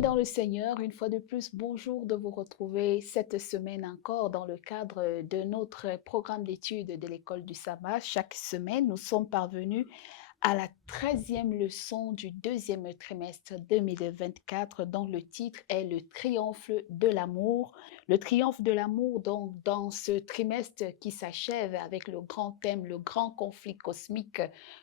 Bien-aimés dans le Seigneur, une fois de plus, bonjour de vous retrouver cette semaine encore dans le cadre de notre programme d'études de l'école du sabbat. Chaque semaine, nous sommes parvenus à la 13e leçon du deuxième trimestre 2024 dont le titre est le triomphe de l'amour. Le triomphe de l'amour, donc, dans ce trimestre qui s'achève avec le grand thème, le grand conflit cosmique,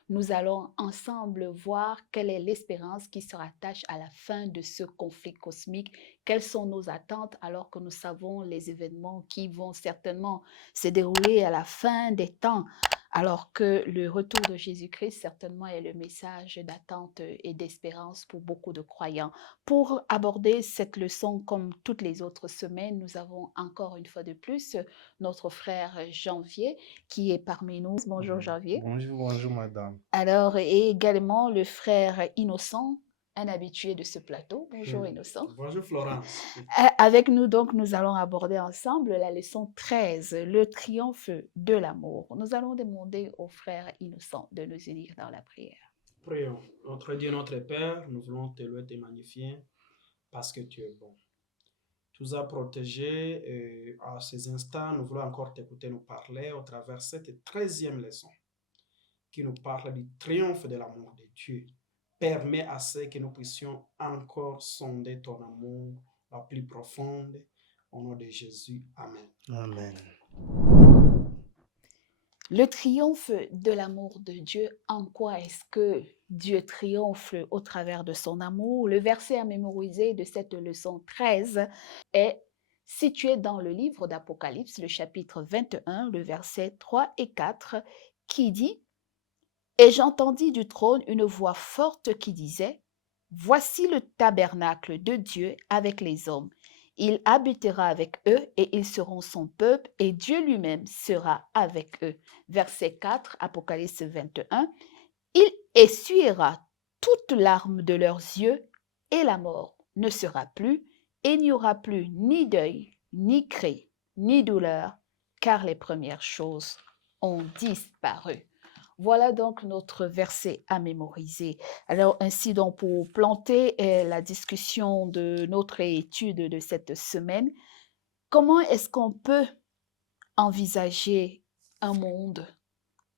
nous allons ensemble voir quelle est l'espérance qui se rattache à la fin de ce conflit cosmique, quelles sont nos attentes alors que nous savons les événements qui vont certainement se dérouler à la fin des temps. Alors que le retour de Jésus-Christ, certainement, est le message d'attente et d'espérance pour beaucoup de croyants. Pour aborder cette leçon comme toutes les autres semaines, nous avons encore une fois de plus notre frère Janvier qui est parmi nous. Bonjour Janvier. Bonjour, bonjour madame. Alors, et également le frère Innocent, un habitué de ce plateau. Bonjour Hmm. Innocent. Bonjour Florence. Avec nous, donc, nous allons aborder ensemble la leçon 13, le triomphe de l'amour. Nous allons demander au frère Innocent de nous unir dans la prière. Prions. Notre Dieu, notre Père, nous voulons te louer, te magnifier parce que tu es bon. Tu nous as protégés et à ces instants, nous voulons encore t'écouter nous parler au travers de cette 13e leçon qui nous parle du triomphe de l'amour de Dieu. Permets à ce que nous puissions encore sonder ton amour la plus profonde. Au nom de Jésus, Amen. Amen. Le triomphe de l'amour de Dieu, en quoi est-ce que Dieu triomphe au travers de son amour? Le verset à mémoriser de cette leçon 13 est situé dans le livre d'Apocalypse, le chapitre 21, le verset 3 et 4, qui dit: Et j'entendis du trône une voix forte qui disait: Voici le tabernacle de Dieu avec les hommes. Il habitera avec eux et ils seront son peuple et Dieu lui-même sera avec eux. Verset 4, Apocalypse 21. Il essuiera toute larme de leurs yeux et la mort ne sera plus et il n'y aura plus ni deuil, ni cri, ni douleur, car les premières choses ont disparu. Voilà donc notre verset à mémoriser. Alors ainsi donc pour planter la discussion de notre étude de cette semaine, comment est-ce qu'on peut envisager un monde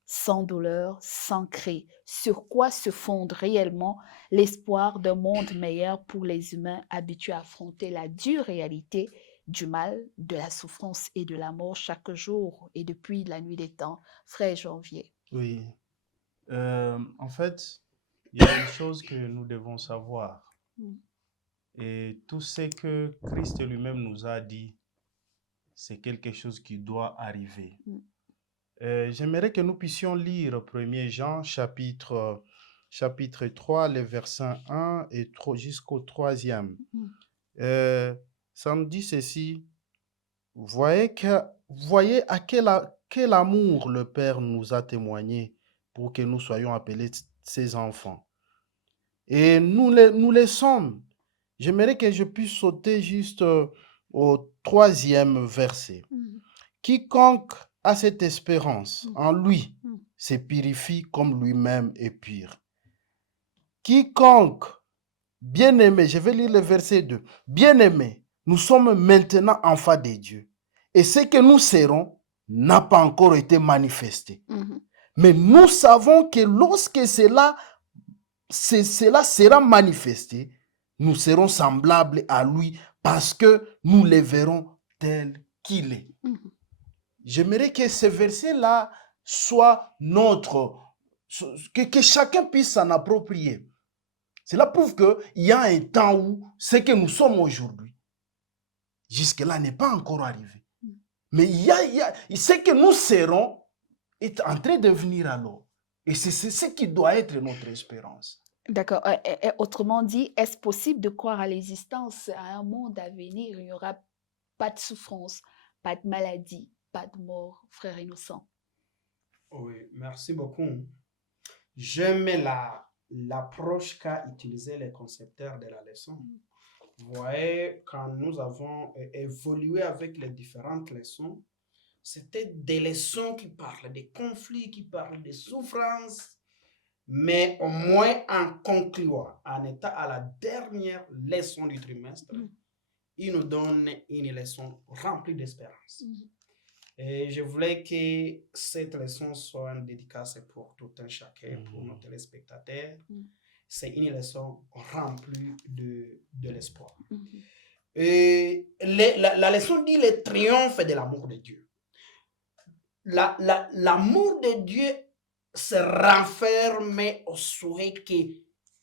sans douleur, sans cri? Sur quoi se fonde réellement l'espoir d'un monde meilleur pour les humains habitués à affronter la dure réalité du mal, de la souffrance et de la mort chaque jour et depuis la nuit des temps? Frère Janvier. Oui. En fait, il y a une chose que nous devons savoir. Mm. Et tout ce que Christ lui-même nous a dit, c'est quelque chose qui doit arriver. Mm. J'aimerais que nous puissions lire 1er Jean chapitre 3, les versets 1 et jusqu'au 3e. Mm. Ça me dit ceci. Voyez à quel amour le Père nous a témoigné pour que nous soyons appelés ses enfants. Et nous les sommes. J'aimerais que je puisse sauter juste au 3e verset. Mm. Quiconque a cette espérance Mm. en lui Mm. se purifie comme lui-même est pur. Quiconque, bien-aimé, je vais lire le verset 2. Bien-aimé, nous sommes maintenant enfants de Dieu. Et ce que nous serons n'a pas encore été manifesté. Mm. Mais nous savons que lorsque cela sera manifesté, nous serons semblables à lui parce que nous le verrons tel qu'il est. Mm. J'aimerais que ce verset-là soit que chacun puisse s'en approprier. Cela prouve qu'il y a un temps où ce que nous sommes aujourd'hui, jusque-là n'est pas encore arrivé. Mm. Mais ce que nous serons est en train de venir alors. Et c'est ce qui doit être notre espérance. D'accord. Autrement dit, est-ce possible de croire à l'existence, à un monde à venir où il n'y aura pas de souffrance, pas de maladie, pas de mort, frère Innocent? Oui, merci beaucoup. J'aime l'approche qu'a utilisé les concepteurs de la leçon. Vous voyez, quand nous avons évolué avec les différentes leçons, c'était des leçons qui parlent des conflits, qui parlent des souffrances, Mais au moins en concluant, en étant à la dernière leçon du trimestre, il nous donne une leçon remplie d'espérance. Et je voulais que cette leçon soit une dédicace pour tout un chacun, pour nos téléspectateurs. C'est une leçon remplie de l'espoir. Et la leçon dit le triomphe de l'amour de Dieu. L'amour de Dieu se renferme au souhait que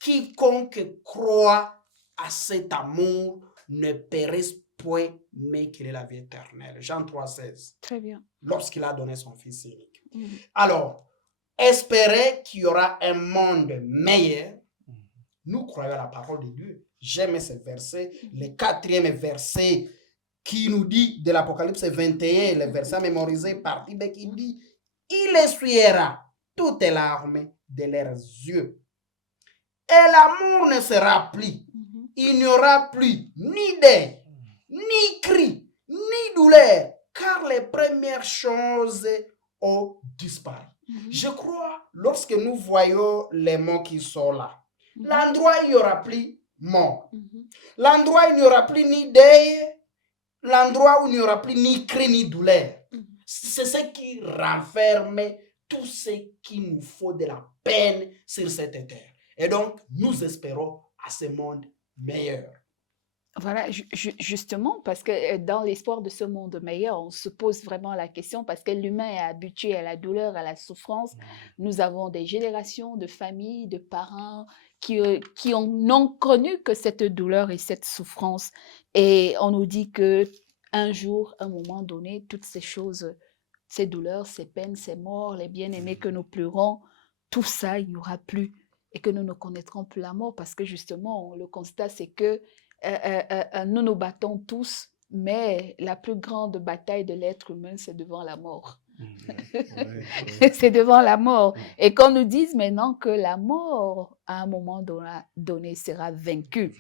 quiconque croit à cet amour ne périsse point, mais qu'il ait la vie éternelle. Jean 3,16. Très bien. Lorsqu'il a donné son Fils unique. Alors, espérer qu'il y aura un monde meilleur, nous croyons à la parole de Dieu. J'aime ce verset, le 4e verset qui nous dit de l'Apocalypse 21, le verset mémorisé par Tibet qui dit « Il essuiera toutes les larmes de leurs yeux. Et l'amour ne sera plus. Il n'y aura plus ni deuil, ni cri, ni douleur, car les premières choses ont disparu. » Je crois, lorsque nous voyons les mots qui sont là, l'endroit où il n'y aura plus mort, l'endroit où il n'y aura plus ni deuil, l'endroit où il n'y aura plus ni cri ni douleur. C'est ce qui renferme tout ce qu'il nous faut de la peine sur cette terre. Et donc, nous espérons à ce monde meilleur. Voilà, justement, parce que dans l'espoir de ce monde meilleur, on se pose vraiment la question, parce que l'humain est habitué à la douleur, à la souffrance. Nous avons des générations de familles, de parents qui n'ont connu que cette douleur et cette souffrance. Et on nous dit que un jour, à un moment donné, toutes ces choses, ces douleurs, ces peines, ces morts, les bien-aimés que nous pleurons, tout ça, il n'y aura plus. Et que nous ne connaîtrons plus la mort, parce que justement, le constat, c'est que nous nous battons tous, mais la plus grande bataille de l'être humain, c'est devant la mort. C'est devant la mort. Et qu'on nous dise maintenant que la mort, à un moment donné, sera vaincue.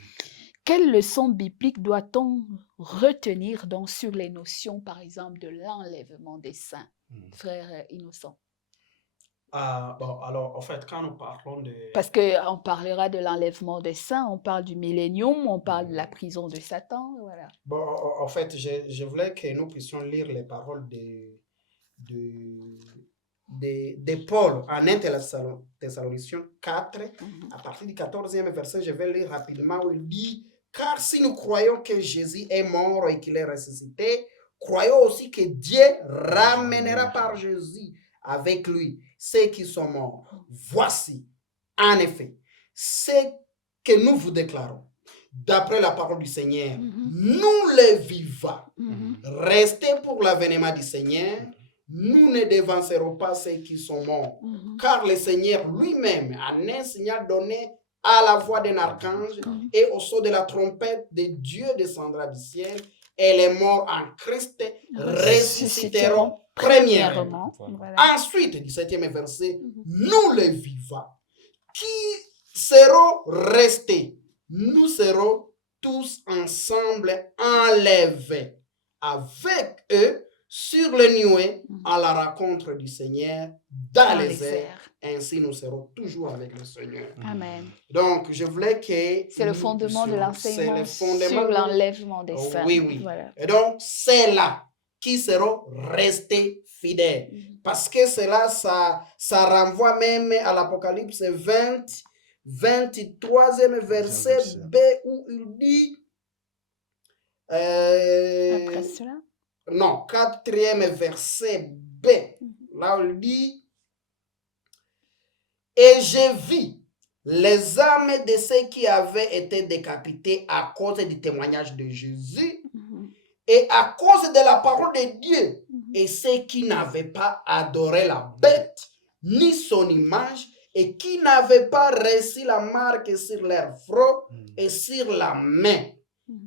Quelle leçon biblique doit-on retenir donc sur les notions, par exemple, de l'enlèvement des saints, frère Innocent? Bon, alors, en fait, quand nous parlons de... Parce qu'on parlera de l'enlèvement des saints, on parle du millénium, on parle de la prison de Satan, voilà. Bon, en fait, je voulais que nous puissions lire les paroles de Paul en 1 Thessaloniciens 4, à partir du 14e verset, je vais lire rapidement où il dit « Car si nous croyons que Jésus est mort et qu'il est ressuscité, croyons aussi que Dieu ramènera par Jésus avec lui ceux qui sont morts. Voici, en effet, ce que nous vous déclarons. D'après la parole du Seigneur, nous les vivants, restez pour l'avènement du Seigneur, nous ne devancerons pas ceux qui sont morts, car le Seigneur lui-même, en un signal donné à la voix d'un archange et au son de la trompette de Dieu descendra du ciel, et les morts en Christ ressusciteront premièrement. Voilà. Ensuite, 17e verset, nous les vivants, qui seront restés, nous serons tous ensemble enlevés avec eux sur les nuées à la rencontre du Seigneur dans les airs. Ainsi, nous serons toujours avec le Seigneur. Amen. Donc, je voulais que... C'est le fondement de l'enseignement sur l'enlèvement des saints. Oui, oui. Voilà. Et donc, c'est là qui seront restés fidèles. Parce que cela, ça renvoie même à l'Apocalypse 20, 23e verset B, où il dit... Après cela? Non, 4e verset B. Là, il dit... Et j'ai vu les âmes de ceux qui avaient été décapités à cause du témoignage de Jésus et à cause de la parole de Dieu, et ceux qui n'avaient pas adoré la bête ni son image et qui n'avaient pas reçu la marque sur leur front et sur la main.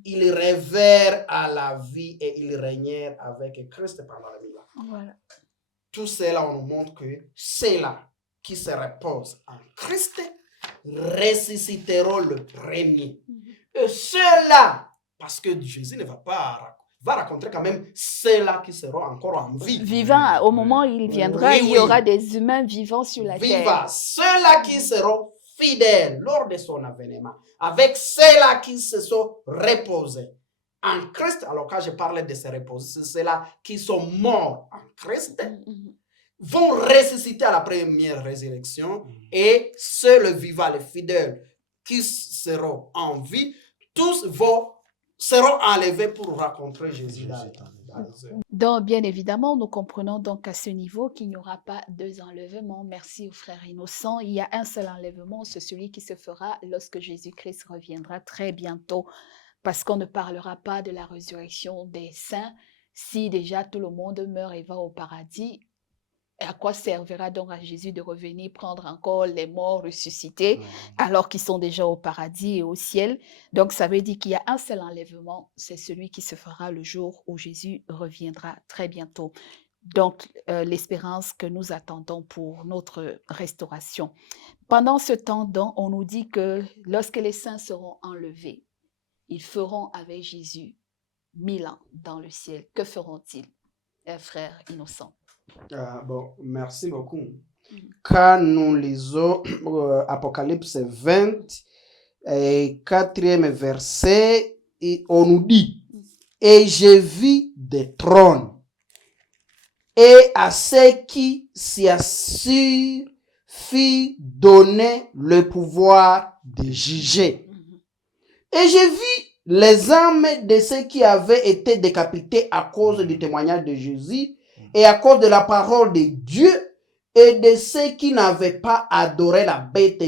Ils rêvèrent à la vie et ils régnèrent avec Christ pendant la vie. Voilà. Tout cela, on nous montre que c'est là qui se reposent en Christ ressusciteront le premier. Et ceux-là, parce que Jésus ne va pas va rencontrer quand même ceux-là qui seront encore en vie. Vivant, au moment où il oui. viendra, Oui, il y aura oui. des humains vivants sur la terre. Vivants, ceux-là qui seront fidèles lors de son avènement, avec ceux-là qui se sont reposés en Christ. Alors quand je parlais de se reposer, c'est ceux-là qui sont morts en Christ, vont ressusciter à la première résurrection, et ceux, le vivant, les fidèles qui seront en vie, tous seront enlevés pour rencontrer Jésus dans les airs. Donc, bien évidemment, nous comprenons donc à ce niveau qu'il n'y aura pas deux enlèvements. Merci au frère Innocent. Il y a un seul enlèvement, c'est celui qui se fera lorsque Jésus-Christ reviendra très bientôt, parce qu'on ne parlera pas de la résurrection des saints si déjà tout le monde meurt et va au paradis. À quoi servira donc à Jésus de revenir prendre encore les morts ressuscités alors qu'ils sont déjà au paradis et au ciel? Donc, ça veut dire qu'il y a un seul enlèvement, c'est celui qui se fera le jour où Jésus reviendra très bientôt. Donc, l'espérance que nous attendons pour notre restauration. Pendant ce temps, donc, on nous dit que lorsque les saints seront enlevés, ils feront avec Jésus 1000 ans dans le ciel. Que feront-ils, frère Innocent? Bon, merci beaucoup. Quand nous lisons Apocalypse 20, et 4e verset, et on nous dit, et je vis des trônes, et à ceux qui s'y assurent fit donner le pouvoir de juger. Et j'ai vu les âmes de ceux qui avaient été décapités à cause du témoignage de Jésus et à cause de la parole de Dieu, et de ceux qui n'avaient pas adoré la bête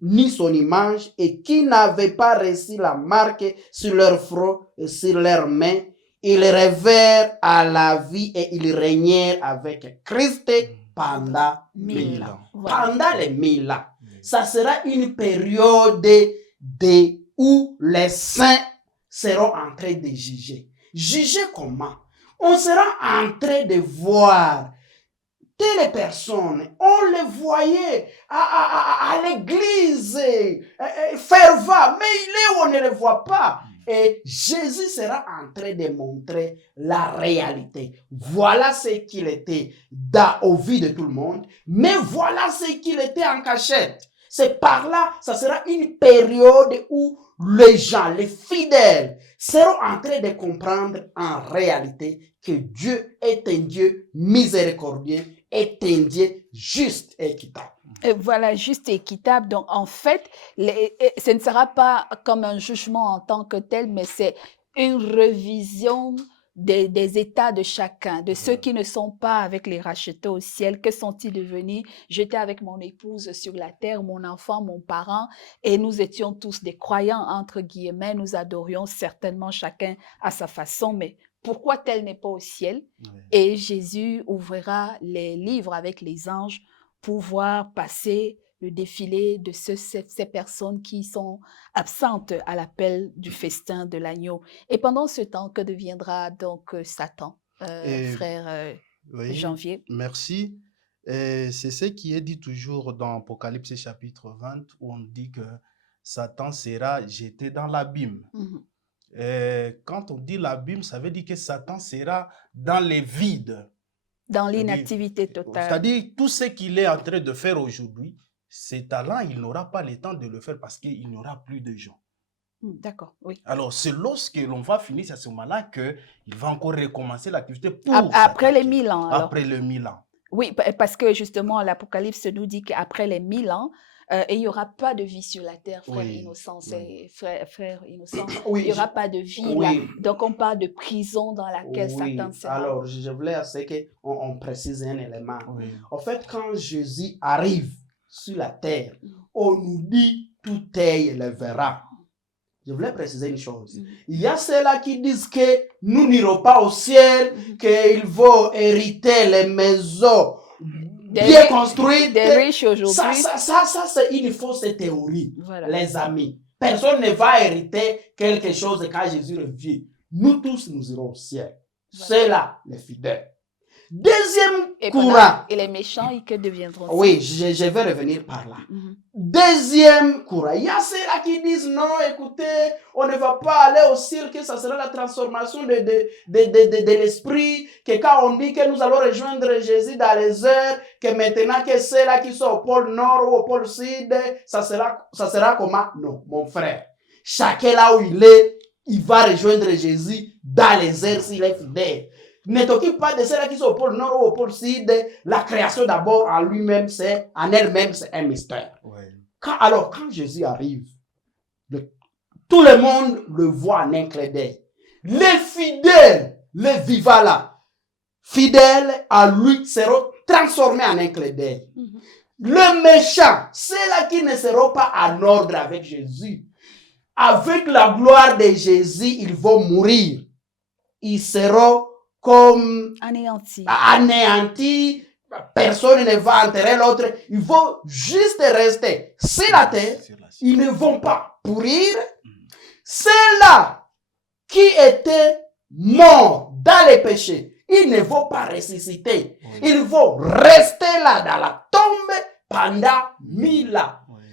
ni son image, et qui n'avaient pas reçu la marque sur leur front et sur leurs mains. Ils rêvèrent à la vie et ils régnèrent avec Christ pendant 1000 ans. Pendant les 1000 ans. Ça sera une période où les saints seront en train de juger. Juger comment? On sera en train de voir telles personnes, on les voyait à l'église, fervent, mais il est où on ne les voit pas. Et Jésus sera en train de montrer la réalité. Voilà ce qu'il était au vu de tout le monde, mais voilà ce qu'il était en cachette. C'est par là, ça sera une période où les gens, les fidèles, seront en train de comprendre en réalité que Dieu est un Dieu miséricordieux, est un Dieu juste et équitable. Voilà, juste et équitable. Donc, en fait, ce ne sera pas comme un jugement en tant que tel, mais c'est une revision des états de chacun, de ceux qui ne sont pas avec les rachetés au ciel. Que sont-ils devenus? J'étais avec mon épouse sur la terre, mon enfant, mon parent, et nous étions tous des croyants, entre guillemets. Nous adorions certainement chacun à sa façon, mais pourquoi tel n'est pas au ciel? Et Jésus ouvrira les livres avec les anges pour voir passer le défilé de ces personnes qui sont absentes à l'appel du festin de l'agneau. Et pendant ce temps, que deviendra donc Satan, frère Janvier? Merci. C'est ce qui est dit toujours dans Apocalypse chapitre 20, où on dit que Satan sera jeté dans l'abîme. Quand on dit l'abîme, ça veut dire que Satan sera dans les vides. Dans l'inactivité totale. C'est-à-dire, tout ce qu'il est en train de faire aujourd'hui, ses talents, il n'aura pas le temps de le faire parce qu'il n'y aura plus de gens. D'accord, oui. Alors, c'est lorsque l'on va finir à ce moment-là qu'il va encore recommencer l'activité pour après les 1000 ans. Alors. Après les 1000 ans. Oui, parce que justement, l'Apocalypse nous dit qu'après les 1000 ans, il n'y aura pas de vie sur la terre, frère Innocent. Frère Innocent, il n'y aura pas de vie là. Donc, on parle de prison dans laquelle Satan sera. Alors, je voulais qu'on précise un élément. En fait, quand Jésus arrive sur la terre, on nous dit tout œil le verra. Je voulais préciser une chose. Il y a ceux-là qui disent que nous n'irons pas au ciel, qu'ils vont hériter les maisons bien construites. Des riches aujourd'hui. Ça c'est une fausse théorie, les amis. Personne ne va hériter quelque chose quand Jésus revient. Nous tous, nous irons au ciel. C'est là les fidèles. Deuxième Et, courant. et les méchants, que deviendront-ils? Oui, je vais revenir par là. Mhm. Deuxième courant. Il y a ceux-là qui disent non, écoutez, on ne va pas aller au ciel, que ça sera la transformation de l'esprit, que quand on dit que nous allons rejoindre Jésus dans les airs, que maintenant que ceux-là qui sont au pôle nord ou au pôle sud, ça sera comment? Non, mon frère. Chacun là où il est, il va rejoindre Jésus dans les airs s'il est fidèle. Ne t'occupe pas de ceux-là qui sont au pôle nord ou au pôle sud. La création d'abord en elle-même, c'est un mystère. Ouais. Alors, quand Jésus arrive, tout le monde le voit en un clin d'œil. Les fidèles, les vivants là, fidèles à lui, seront transformés en un clin d'œil. Mhm. Le méchant, ceux-là qui ne seront pas en ordre avec Jésus, avec la gloire de Jésus, ils vont mourir. Ils seront comme anéantis. Personne ne va enterrer l'autre. Ils vont juste rester sur la terre. Ils ne vont pas pourrir. Ceux-là qui étaient morts dans les péchés, ils ne vont pas ressusciter. Ils vont rester là dans la tombe pendant 1000 ans.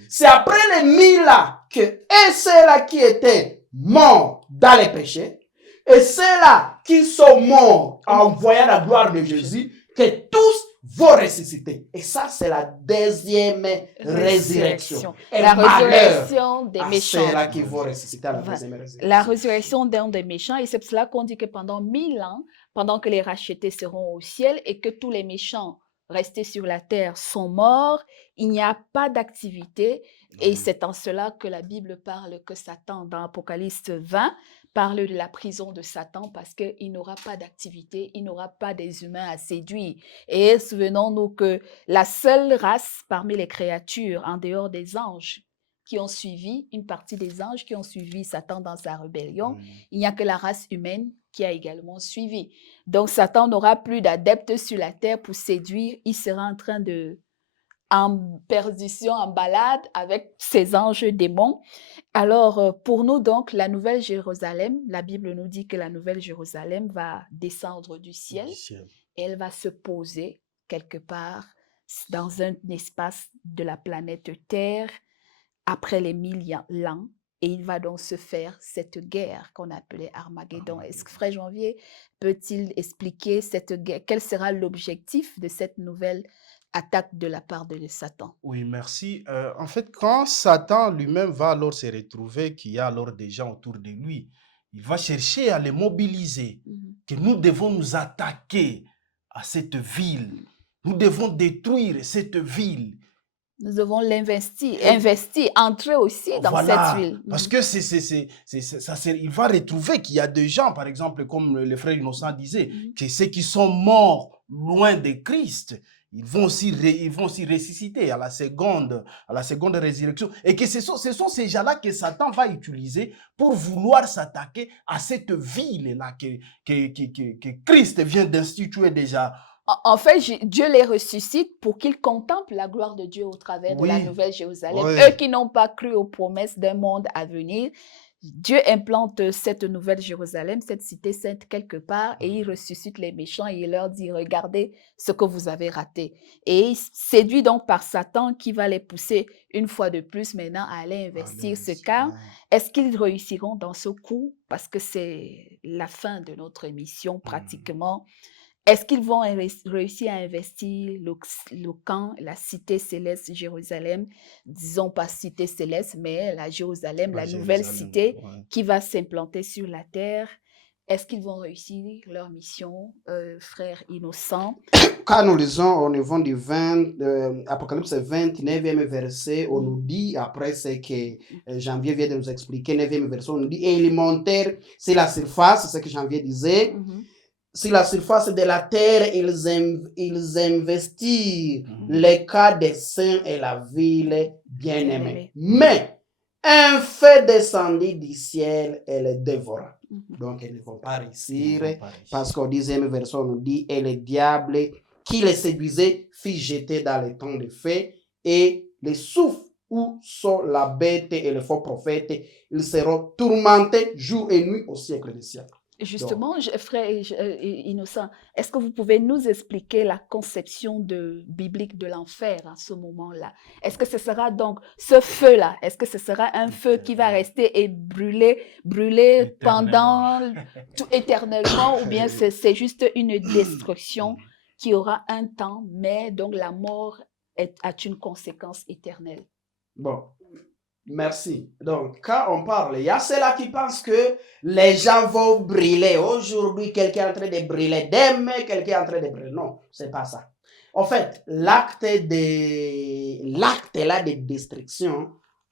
C'est après les 1000 ans que ceux-là qui étaient morts dans les péchés et ceux-là qui sont morts en voyant la gloire de Jésus, que tous vont ressusciter. Et ça, c'est la deuxième résurrection. Et la résurrection des méchants. C'est là qui vont ressusciter à la deuxième résurrection. La résurrection des méchants. Et c'est pour cela qu'on dit que pendant 1000 ans, pendant que les rachetés seront au ciel et que tous les méchants restés sur la terre sont morts, il n'y a pas d'activité. Et c'est en cela que la Bible parle que Satan, dans Apocalypse 20, parle de la prison de Satan parce qu'il n'aura pas d'activité, il n'aura pas des humains à séduire. Et souvenons-nous que la seule race parmi les créatures, en dehors des anges, qui ont suivi, une partie des anges qui ont suivi Satan dans sa rébellion, il n'y a que la race humaine qui a également suivi. Donc Satan n'aura plus d'adeptes sur la terre pour séduire, il sera en train de en perdition, en balade avec ses anges démons. Alors, pour nous, donc, la Nouvelle Jérusalem, la Bible nous dit que la Nouvelle Jérusalem va descendre du ciel et elle va se poser quelque part dans un espace de la planète Terre après les 1000 ans. Et il va donc se faire cette guerre qu'on appelait Armageddon. Est-ce que Frère Janvier peut-il expliquer cette guerre? Quel sera l'objectif de cette nouvelle attaque de la part de Satan? Oui, merci. En fait, quand Satan lui-même va alors se retrouver qu'il y a alors des gens autour de lui, il va chercher à les mobiliser, que nous devons nous attaquer à cette ville. Nous devons détruire cette ville. Nous devons l'investir, entrer aussi dans cette ville. Parce que il va retrouver qu'il y a des gens, par exemple, comme le frère Innocent disait, que ceux qui sont morts loin de Christ, ils vont aussi ressusciter à la seconde résurrection. Et que ce sont ces gens-là que Satan va utiliser pour vouloir s'attaquer à cette ville-là que Christ vient d'instituer déjà. En fait, Dieu les ressuscite pour qu'ils contemplent la gloire de Dieu au travers de la Nouvelle Jérusalem. Eux qui n'ont pas cru aux promesses d'un monde à venir, Dieu implante cette Nouvelle Jérusalem, cette cité sainte quelque part, et il ressuscite les méchants et il leur dit, regardez ce que vous avez raté. Et il séduit donc par Satan qui va les pousser une fois de plus maintenant à aller investir ce camp. Est-ce qu'ils réussiront dans ce coup? Parce que c'est la fin de notre émission pratiquement. Est-ce qu'ils vont réussir à investir le camp, la cité céleste Jérusalem, disons pas cité céleste, mais la Jérusalem, la nouvelle cité qui va s'implanter sur la terre? Est-ce qu'ils vont réussir leur mission, frère Innocent? Quand nous lisons au niveau du Apocalypse 29e verset, on nous dit, après ce que Janvier vient de nous expliquer, 9e verset, on nous dit, et ils montèrent sur la surface, c'est ce que Janvier disait, sur la surface de la terre, ils investirent les cas des saints et la ville bien-aimée. Mais un feu descendit du ciel et les dévora. Donc, ils ne vont pas réussir, parce qu'au 10e verset, on nous dit, et le diable qui les séduisait fit jeter dans les temps de feu, et les souffles où sont la bête et le faux prophète, ils seront tourmentés jour et nuit au siècle des siècles. Justement, frère Innocent, est-ce que vous pouvez nous expliquer la conception biblique de l'enfer à ce moment-là? Est-ce que ce sera donc ce feu-là, est-ce que ce sera un feu qui va rester et brûler pendant éternellement, ou bien c'est juste une destruction qui aura un temps, mais donc la mort a une conséquence éternelle? Bon, merci. Donc, quand on parle, il y a ceux-là qui pensent que les gens vont brûler. Aujourd'hui, quelqu'un est en train de brûler. Demain, quelqu'un est en train de brûler. Non, c'est pas ça. En fait, l'acte là de destruction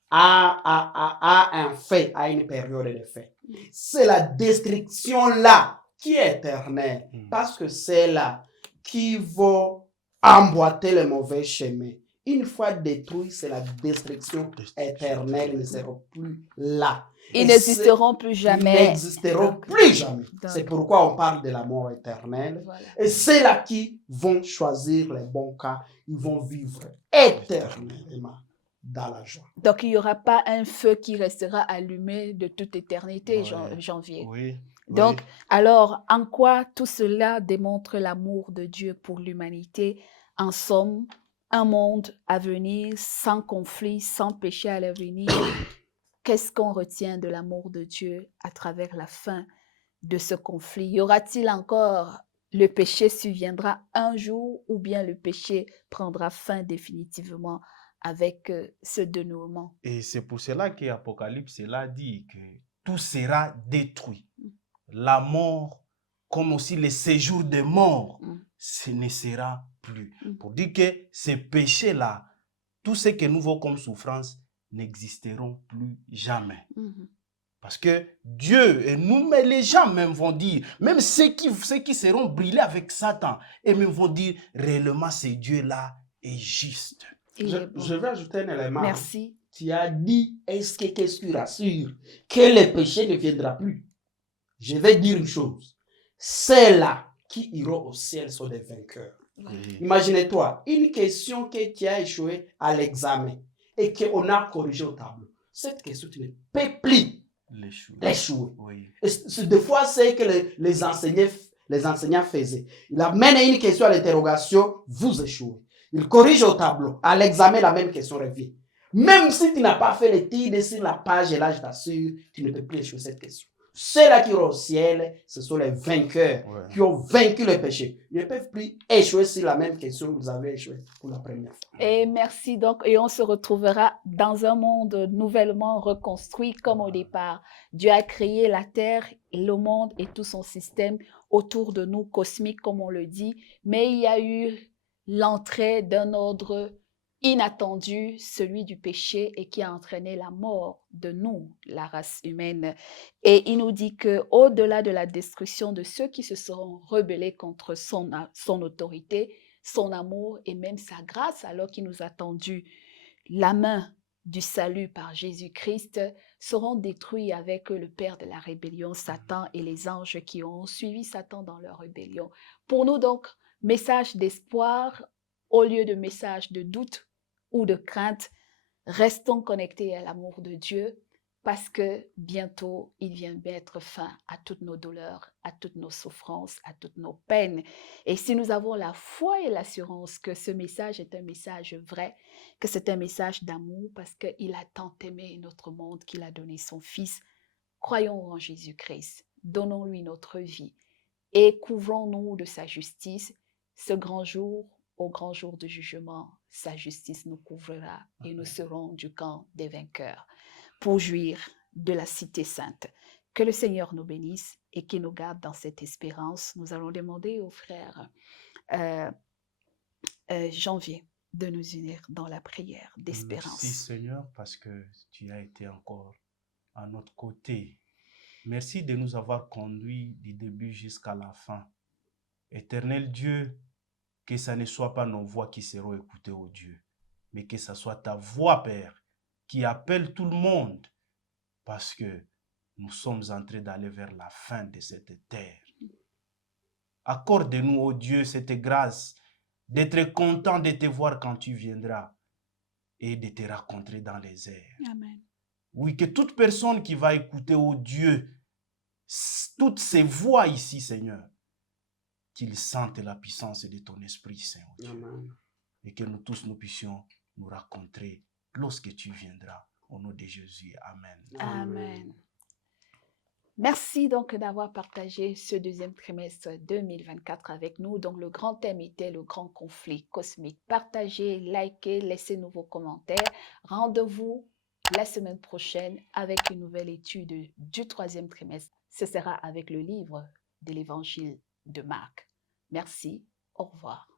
a un fait, a une période de fait. C'est la destruction là qui est éternelle. Parce que c'est là qui va emboîter le mauvais chemin. Une fois détruit, c'est la destruction éternelle. Ils ne seront plus là. Ils n'existeront plus jamais. Ils n'existeront plus jamais. C'est pourquoi on parle de la mort éternelle. Voilà. Et c'est là qui vont choisir les bons cas. Ils vont vivre éternellement dans la joie. Donc, il n'y aura pas un feu qui restera allumé de toute éternité, Janvier. Oui. Donc, alors, en quoi tout cela démontre l'amour de Dieu pour l'humanité? En somme, un monde à venir sans conflit, sans péché à l'avenir. Qu'est-ce qu'on retient de l'amour de Dieu à travers la fin de ce conflit? Y aura-t-il encore le péché surviendra un jour, ou bien le péché prendra fin définitivement avec ce dénouement? Et c'est pour cela qu'Apocalypse là dit que tout sera détruit. La mort, comme aussi le séjour des morts, ce ne sera plus. Pour dire que ces péchés-là, tout ce que nous voyons comme souffrance, n'existeront plus jamais. Parce que Dieu et nous, mais les gens même vont dire, même ceux qui seront brûlés avec Satan, et même vont dire, réellement, ce Dieu-là est juste. Je vais ajouter un élément. Merci. Tu as dit, qu'est-ce que tu rassures que le péché ne viendra plus? Je vais dire une chose. Ceux-là qui iront au ciel sont des vainqueurs. Oui. Imaginez-toi, une question que tu as échoué à l'examen et qu'on a corrigé au tableau. Cette question, tu ne peux plus l'échouer. Oui. Des fois, c'est que les enseignants faisaient. Il amène une question à l'interrogation, vous échouez. Il corrige au tableau. À l'examen, la même question revient. Même si tu n'as pas fait l'étude sur la page, et là, je t'assure, tu ne peux plus échouer cette question. Ceux-là qui iront au ciel, ce sont les vainqueurs qui ont vaincu le péché. Ils ne peuvent plus échouer sur la même question que vous avez échoué pour la première fois. Et merci donc. Et on se retrouvera dans un monde nouvellement reconstruit comme au départ. Dieu a créé la terre, le monde et tout son système autour de nous, cosmique comme on le dit. Mais il y a eu l'entrée d'un ordre inattendu, celui du péché, et qui a entraîné la mort de nous, la race humaine. Et il nous dit que au-delà de la destruction de ceux qui se seront rebellés contre son autorité, son amour et même sa grâce, alors qu'il nous a tendu la main du salut par Jésus-Christ, seront détruits avec le père de la rébellion, Satan, et les anges qui ont suivi Satan dans leur rébellion. Pour nous donc, message d'espoir au lieu de message de doute ou de crainte. Restons connectés à l'amour de Dieu, parce que bientôt, il vient mettre fin à toutes nos douleurs, à toutes nos souffrances, à toutes nos peines. Et si nous avons la foi et l'assurance que ce message est un message vrai, que c'est un message d'amour, parce qu'il a tant aimé notre monde qu'il a donné son Fils, croyons en Jésus-Christ, donnons-lui notre vie et couvrons-nous de sa justice. Ce grand jour, au grand jour de jugement, sa justice nous couvrira et nous serons du camp des vainqueurs pour jouir de la cité sainte. Que le Seigneur nous bénisse et qu'il nous garde dans cette espérance. Nous allons demander au frère Janvier de nous unir dans la prière d'espérance. Merci Seigneur, parce que tu as été encore à notre côté. Merci de nous avoir conduits du début jusqu'à la fin. Éternel Dieu, que ça ne soit pas nos voix qui seront écoutées, ô Dieu, mais que ça soit ta voix, Père, qui appelle tout le monde, parce que nous sommes en train d'aller vers la fin de cette terre. Accorde-nous, ô Dieu, cette grâce d'être content de te voir quand tu viendras et de te rencontrer dans les airs. Amen. Oui, que toute personne qui va écouter, ô Dieu, toutes ces voix ici, Seigneur, qu'ils sentent la puissance de ton Esprit Saint, oh Dieu. Amen. Et que nous tous, nous puissions nous rencontrer lorsque tu viendras. Au nom de Jésus. Amen. Amen. Merci donc d'avoir partagé ce deuxième trimestre 2024 avec nous. Donc le grand thème était le grand conflit cosmique. Partagez, likez, laissez-nous vos commentaires. Rendez-vous la semaine prochaine avec une nouvelle étude du troisième trimestre. Ce sera avec le livre de l'évangile de Marc. Merci, au revoir.